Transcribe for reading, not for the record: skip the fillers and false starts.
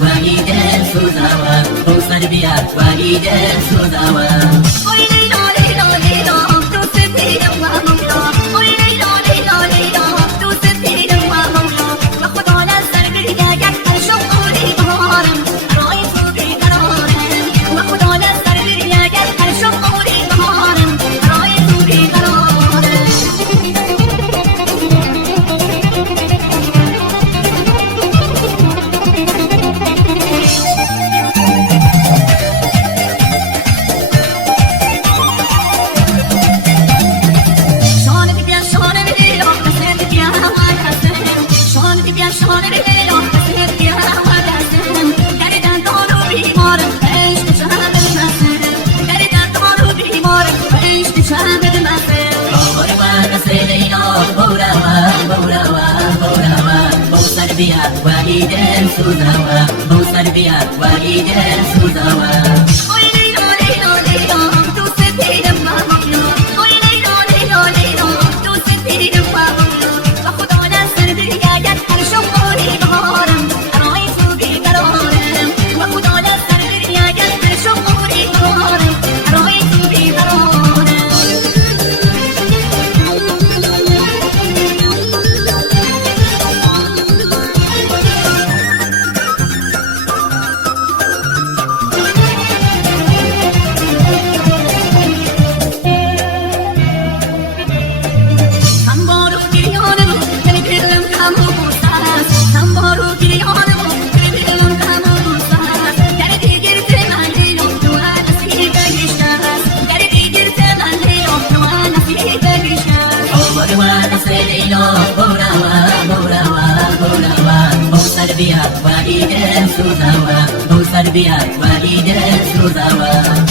والدين سوزاوا بوصل بيا والدين سوزاوا وي ليلى ليلى ليلى توسفي لما مولا وي ليلى ليلى ليلى توسفي لما مولا واخد على سربي يا جت شوقي بهارم رايت في قرارم واخد على سربي يا جت شوقي بهارم رايت في قرارم والدين سوزاوا بوصل بيا والدين سوزاوا وي ليلى ليلى ليلى توسفي لما مولا وي ليلى ليلى ليلى توسفي لما مولا واخد على سربي يا جت شوقي بهارم رايت في قرارم واخد على سربي يا جت شوقي بهارم رايت في قرارم والدين سوزاوا بوصل بيا والدين سوزاوا